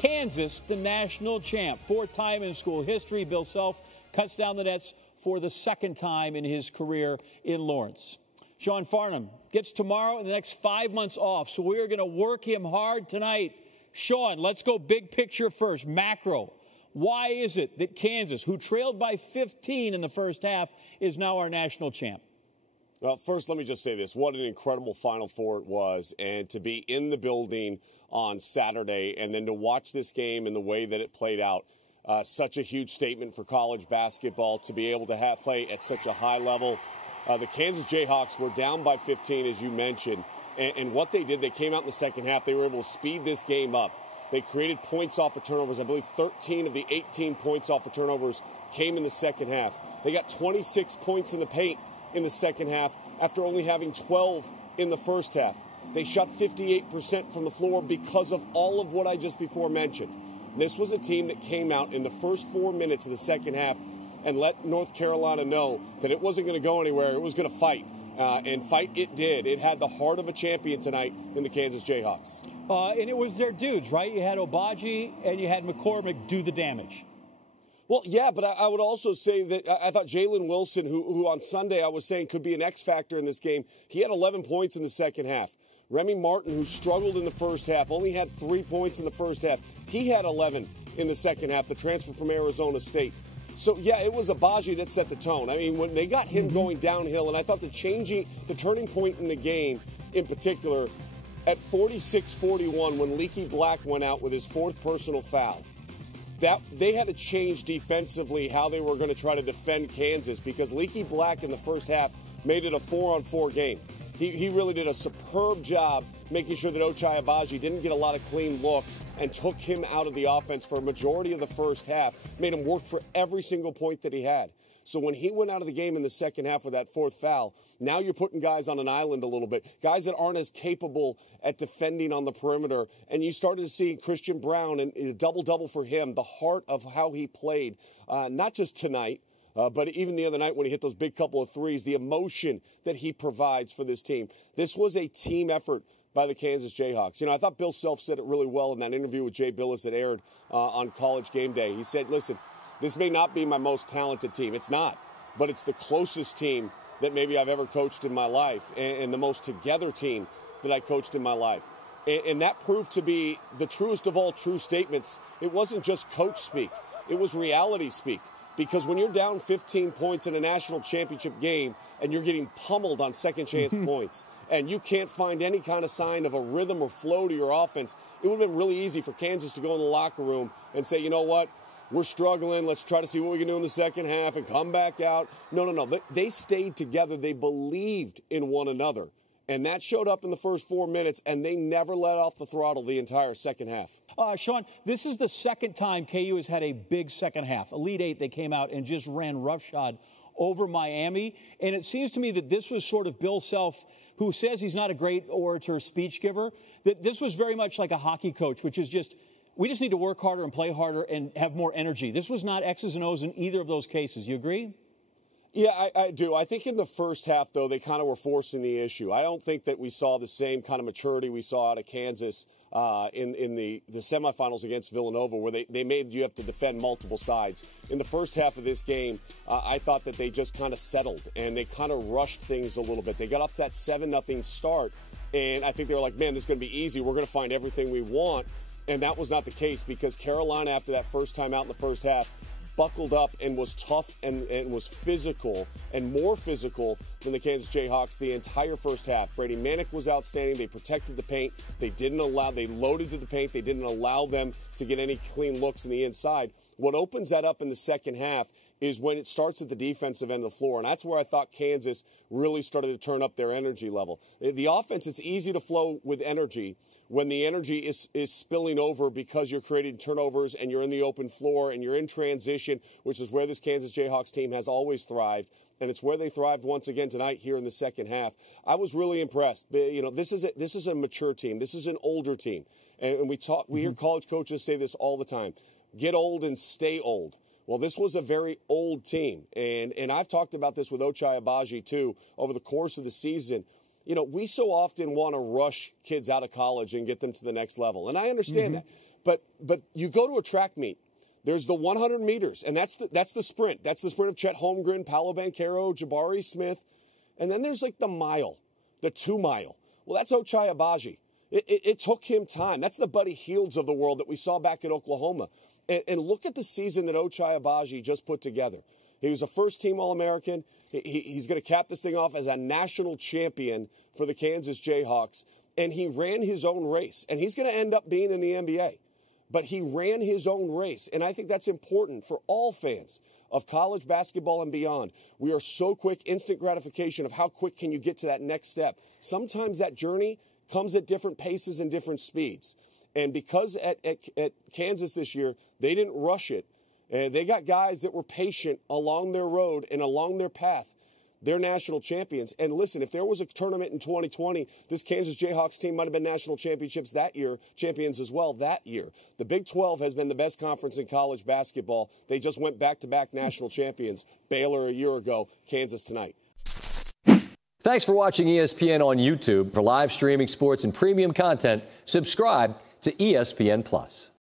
Kansas the national champ. Fourth time in school history. Bill Self cuts down the nets for the second time in his career in Lawrence. Sean Farnham gets tomorrow and the next 5 months off, so we are going to work him hard tonight. Sean, let's go big picture first, macro. Why is it that Kansas, who trailed by 15 in the first half, is now our national champ? Well, first, let me just say this. What an incredible Final Four it was. And to be in the building on Saturday and then to watch this game and the way that it played out, such a huge statement for college basketball to be able to play at such a high level. The Kansas Jayhawks were down by 15, as you mentioned. And what they did, they came out in the second half. They were able to speed this game up. They created points off of turnovers. I believe 13 of the 18 points off of turnovers came in the second half. They got 26 points in the paint in the second half after only having 12 in the first half. They shot 58% from the floor because of all of what I just before mentioned. This was a team that came out in the first 4 minutes of the second half and let North Carolina know that it wasn't going to go anywhere. It was going to fight. And fight it did. It had the heart of a champion tonight in the Kansas Jayhawks. And it was their dudes, right? You had Obaji and you had McCormick do the damage. Well, yeah, but I would also say that I thought Jalen Wilson, who on Sunday I was saying could be an X factor in this game, he had 11 points in the second half. Remy Martin, who struggled in the first half, only had 3 points in the first half. He had 11 in the second half, the transfer from Arizona State. So, yeah, it was Abaji that set the tone. I mean, when they got him going downhill, and I thought the turning point in the game in particular, at 46-41, when Leaky Black went out with his fourth personal foul, that they had to change defensively how they were going to try to defend Kansas because Leaky Black in the first half made it a 4-on-4 game. He really did a superb job making sure that Ochai Agbaji didn't get a lot of clean looks and took him out of the offense for a majority of the first half, made him work for every single point that he had. So when he went out of the game in the second half with that fourth foul, now you're putting guys on an island a little bit, guys that aren't as capable at defending on the perimeter. And you started to see Christian Brown and a double-double for him, the heart of how he played, not just tonight, but even the other night when he hit those big couple of threes, the emotion that he provides for this team. This was a team effort by the Kansas Jayhawks. You know, I thought Bill Self said it really well in that interview with Jay Billis that aired on College Game Day. He said, listen, this may not be my most talented team. It's not. But it's the closest team that maybe I've ever coached in my life and the most together team that I coached in my life. And that proved to be the truest of all true statements. It wasn't just coach speak. It was reality speak. Because when you're down 15 points in a national championship game and you're getting pummeled on second chance points and you can't find any kind of sign of a rhythm or flow to your offense, it would have been really easy for Kansas to go in the locker room and say, you know what, we're struggling. Let's try to see what we can do in the second half and come back out. No. They stayed together. They believed in one another. And that showed up in the first 4 minutes, and they never let off the throttle the entire second half. Sean, this is the second time KU has had a big second half. Elite Eight, they came out and just ran roughshod over Miami. And it seems to me that this was sort of Bill Self, who says he's not a great orator, speech giver, that this was very much like a hockey coach, which is just, we just need to work harder and play harder and have more energy. This was not X's and O's in either of those cases. You agree? Yeah, I do. I think in the first half, though, they kind of were forcing the issue. I don't think that we saw the same kind of maturity we saw out of Kansas in the semifinals against Villanova, where they made you have to defend multiple sides. In the first half of this game, I thought that they just kind of settled, and they kind of rushed things a little bit. They got off that 7-0 start, and I think they were like, man, this is going to be easy. We're going to find everything we want. And that was not the case because Carolina, after that first time out in the first half, buckled up and was tough and was physical and more physical than the Kansas Jayhawks the entire first half. Brady Manick was outstanding. They protected the paint. They loaded to the paint. They didn't allow them to get any clean looks in the inside. What opens that up in the second half is when it starts at the defensive end of the floor. And that's where I thought Kansas really started to turn up their energy level. The offense, it's easy to flow with energy when the energy is spilling over because you're creating turnovers and you're in the open floor and you're in transition, which is where this Kansas Jayhawks team has always thrived. And it's where they thrived once again tonight here in the second half. I was really impressed. You know, this is a mature team. This is an older team. And we hear college coaches say this all the time. Get old and stay old. Well, this was a very old team. And I've talked about this with Ochai Agbaji, too, over the course of the season. You know, we so often want to rush kids out of college and get them to the next level. And I understand that. But you go to a track meet. There's the 100 meters, and that's the sprint. That's the sprint of Chet Holmgren, Paolo Banchero, Jabari Smith. And then there's like the mile, the 2 mile. Well, that's Ochai Agbaji. It took him time. That's the Buddy Hields of the world that we saw back at Oklahoma. And look at the season that Ochai Agbaji just put together. He was a first-team All-American. He's going to cap this thing off as a national champion for the Kansas Jayhawks. And he ran his own race. And he's going to end up being in the NBA. But he ran his own race, and I think that's important for all fans of college basketball and beyond. We are so quick, instant gratification of how quick can you get to that next step. Sometimes that journey comes at different paces and different speeds. And because at Kansas this year, they didn't rush it, they got guys that were patient along their road and along their path. They're national champions. And listen, if there was a tournament in 2020, this Kansas Jayhawks team might have been national champions as well that year. The Big 12 has been the best conference in college basketball. They just went back-to-back national champions. Baylor a year ago, Kansas tonight. Thanks for watching ESPN on YouTube. For live streaming sports and premium content, subscribe to ESPN+.